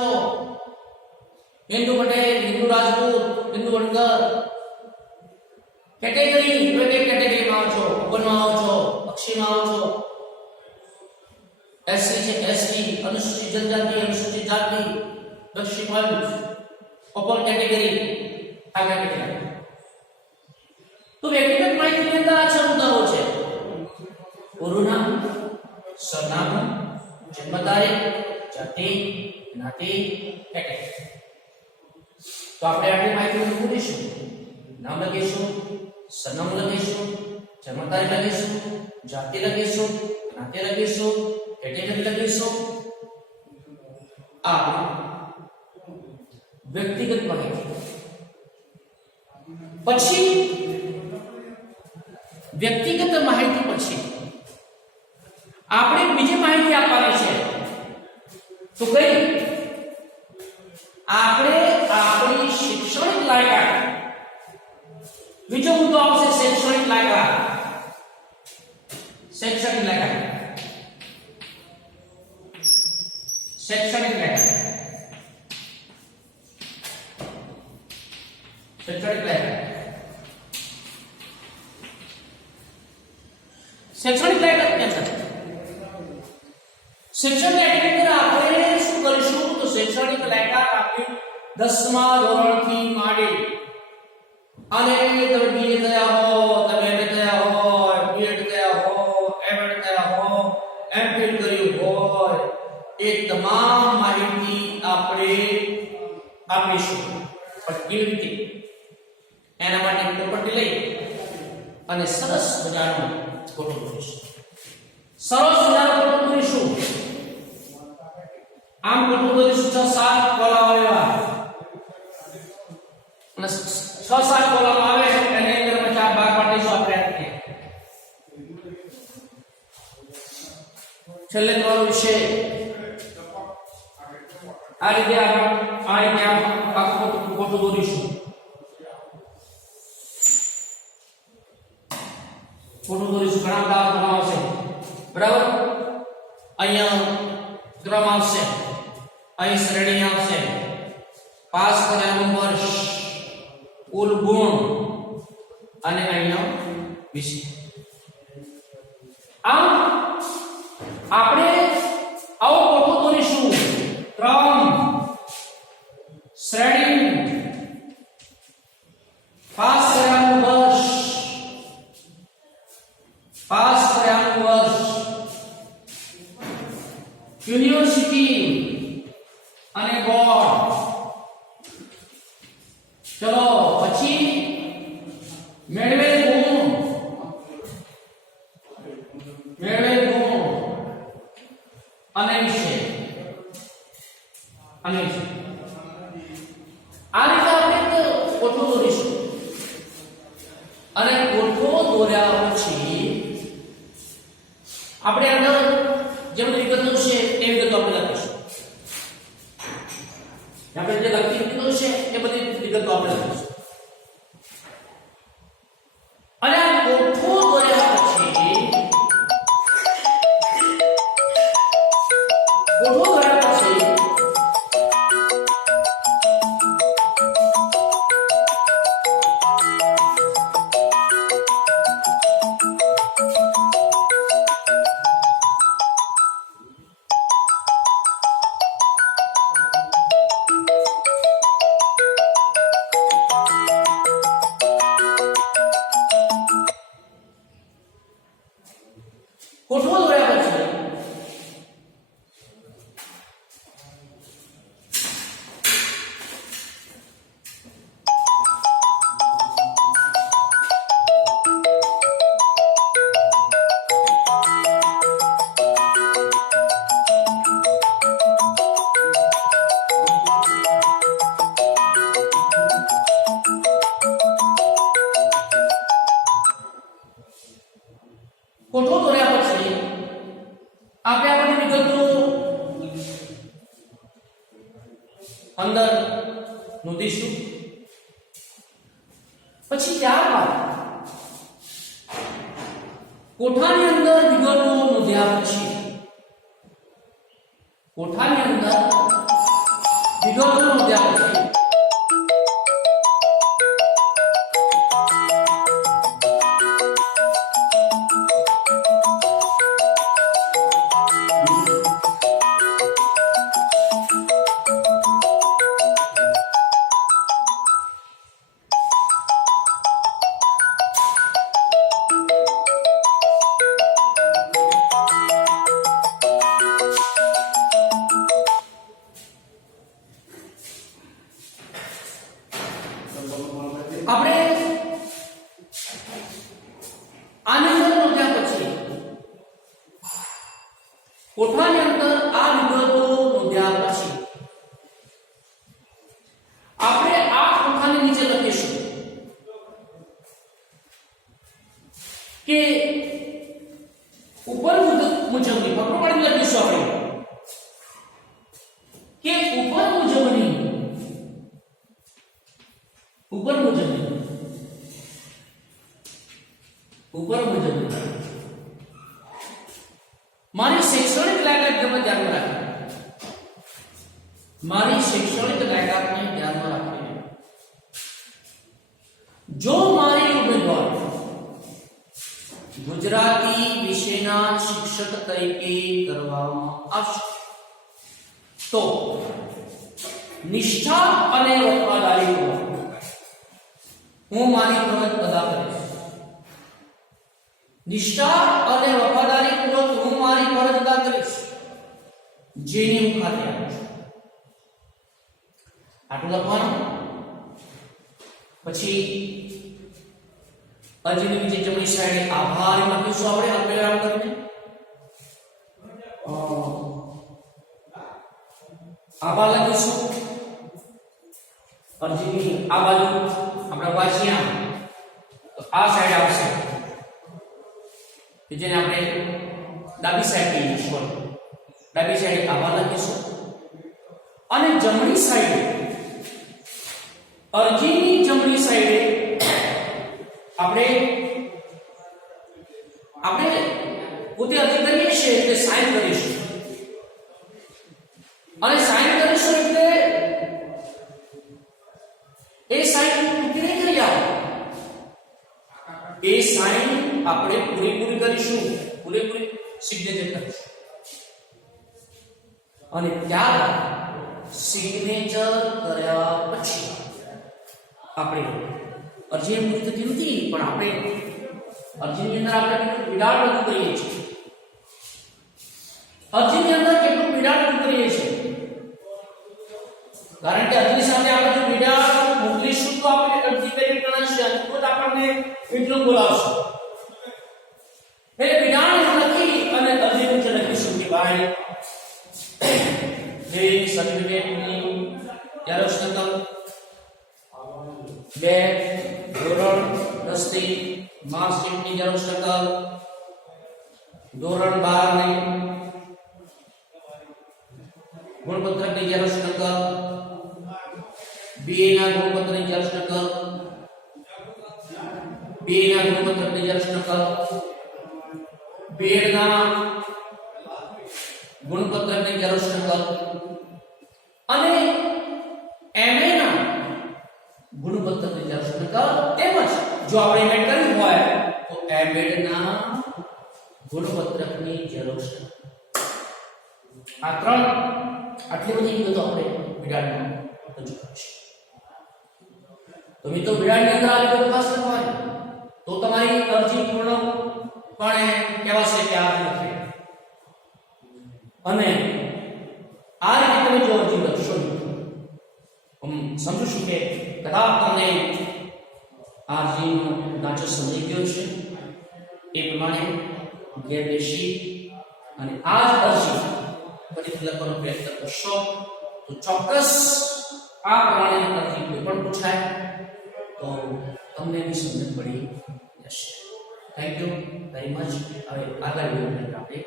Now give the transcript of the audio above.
છો? હિન્દુ પટેલ, હિન્દુ રાજપૂત, હિન્દુ વણકર કેટેગરી કેટેગરીમાં આવો છો, ઓપનમાં આવો છો, પક્ષીમાં આવો છો, એસસી છે એસટી, અનુસૂચિત જનજાતિ, અનુસૂચિત જાતિ, દક્ષિણ પંચ, ઓપન કેટેગરી આ કેટેગરી. તો વ્યક્તિગત માહિતીની અંદર આ છ મુદ્દાઓ છે: પૂરું નામ, સરનામું, જન્મ તારીખ, જાતિ, જ્ઞાતિ, કેટેગરી. તો આપણે આટલી માહિતી મૂકીશું. નામ લખીશું, સરનામું લખીશું, જન્મ તારીખ લખીશું, જાતિ લખીશું, જ્ઞાતિ લખીશું, કેટેગરી લખીશું. આ વ્યક્તિગત માહિતી. પછી વ્યક્તિગત માહિતી પછી આપણે બીજી માહિતી આપવાની છે. તો કઈ? આપણે આપણી શૈક્ષણિક લાયકાત. બીજો મુદ્દો આવશે શૈક્ષણિક લાયકાત. શૈક્ષણિક લાયકાત. શૈક્ષણિક લાયકાત. શૈક્ષણિક લાયકાત. શૈક્ષણિક લાયકાત કેમ છે? શિક્ષણ કેટેગરી આપણે શું કરીશું? તો શૈક્ષણિક લાયકાત આપણી 10મા ધોરણથી માંડી અને તમે બીએ થયા હો, તમે એમએ થયા હોય, બીએડ થયા હો, એમએડ થયા હો, એમફિલ કર્યું હોય, એ તમામ માહિતી આપણે આપીશું. પણ કેવી રીતે? એના માટે પ્રોપર્ટી લઈ અને સરસ મજાનું ફોટો દોરીશું. સરસ મજાનો ફોટો દોરીશું. આમ ફોટો દોરીશું 6-7 કોલમ આવેલા અને 6-7 કોલમ આવે એની અંદર 4 ભાગ પાડીશું આપણે. છેલ્લે તમારો વિષય આ રીતે આપણે આખું ફોટો દોરીશું. ફોટો દોરીશું. ઘણા બધા ક્રમ આવશે, બરાબર? અહીંયા ક્રમ આવશે, અહીં શ્રેણી આવશે, પાસ કર્યાનું વર્ષ, કુલ ગુણ અને અહીંયા વિષય. આમ આપણે આવો ફોટો દોરીશું. ક્રમ, શ્રેણી, પાસ કર્યાનું વર્ષ, પાસ કર્યાનું વર્ષ, યુનિવર્સિટી અને બોર્ડ. ચલો પછી મેળવેલ ગુણ, મેળવેલ ગુણ અને વિષય અને વિષય. આ રીતે આપણે કોઠો દોરીશું અને કોઠો દોર્યા પછી આપણે અંદર જેમ વિગતો છે એ વિગતો આપણે લખીશું. આપણે જે લખી વિગતો છે એ બધી વિગતો આપણે લખીશું. અને આ કોઠો દોર્યા પછી કોઠો દોર્યા પછી આપણે આપણી વિગતો અંદર નોંધીશું. પછી ત્યારબાદ કોઠાની અંદર વિગતો નોંધ્યા પછી કોઠાની અંદર વિગતો નોંધ્યા પછી આપણે આની અંદર નોંધ્યા પછી કોઠાની અંદર આ વિગતો નોંધ્યા પછી આપણે આ કોઠાની નીચે લખીશું કે ઉપર મુજબની પકડવાની લખીશું આપણે કે ઉપર મુજબની મારી શૈક્ષણિક લાયકાત ધ્યાનમાં રાખીને મારી શૈક્ષણિક લાયકાતને ધ્યાનમાં રાખીને જો મારી ઉમેદવાર ગુજરાતી વિષયના શિક્ષક તરીકે કરવામાં આવશે તો નિષ્ઠા અને વફાદારીપૂર્વક હું મારી ફરજ અદા કરીશ. નિષ્ઠા અને વફાદારીપૂર્વક હું મારી ફરજ અદા કરીશ જેની હું ખાતરી આપું છું. આટલું લખવાનું. પછી અરજીની નીચે જમણી સાઈડે આભાર લખીશું આપણે અલ્પવિરામ કરીને. આભાર લખીશું. અરજીની આ બાજુ આપણે વાંચ્યા તો આ સાઈડ આવશે કે જેને આપણે ડાબી સાઈડ કહીએ છીએ. ડાબી સાઈડે આભાર લખીશું અને જમણી સાઈડે અરજીની જમણી સાઈડે આપણે પોતે અરજી કરીએ છીએ એટલે સાઇન કરીશું અને સાઇન કરીશું એટલે એ સાઇન તૂટી નહીં કરી આવો. એ સાઇન આપણે પૂરી કરીશું, પૂરી સિગ્નેચર કરીશું અને ત્યારબાદ સિગ્નેચર કર્યા પછી આપણે અરજી પૂરી થતી નથી પણ આપણે અરજીની અંદર આપણે વિડાળ રજૂ કરીએ છીએ. અરજીની અંદર કેટલું વિડાળ રજૂ કરીએ છીએ કારણ કે અરજી સાથે આપણે જો વિડાળ મોકલીશું તો આપણે અરજી કરી ગણાશે તો જ આપણને એટલું બોલાવશે. એટલે વિડાળ લખી અને અરજી નીચે લખીશું કે ભાઈ જે સર્ટિફિકેટની ઝેરોક્ષ નકલ 2 ધોરણ 10 થી માર્કશીટની ઝેરોક્ષ નકલ ધોરણ 12 ની ગુણપત્રકની ઝેરોક્ષ નકલ BA ના ગુણપત્રની ઝેરોક્ષ નકલ BA ના ગુણપત્રની ઝેરોક્ષ નકલ BEd ના ગુણપત્રની ઝેરોક્ષ નકલ અને MA ના ગુણપત્રની ઝેરોક્ષ નકલ તેમજ જો આપણે એમએડ કર્યું હોય તો એમએડ ના ગુણપત્રકની ઝેરોક્ષ નકલ. આ ત્રણ આટલી બધી વિગતો આપણે વિડાળમાં રજૂ કરીશું. તો મિત્રો વિડાળની અંદર આ વિગતો ખાસ લખવાની તો તમારી અરજી પૂર્ણપણે કહેવાશે કે આ નથી. અને આ રીતે તમે જો અરજી લખશો હું સમજુ છું કે કદાચ તમને આ અરજીનો ઢાંચો સમજી ગયો છે. એ પ્રમાણે ઘેર બેસી અને આ જ અરજી ફરીથી લખવાનો પ્રયત્ન કરશો તો ચોક્કસ આ પ્રમાણેની અરજી કોઈ પણ પૂછાય તો તમને બી સમજ પડી જશે. Thank you very much. હવે આગળ આપણે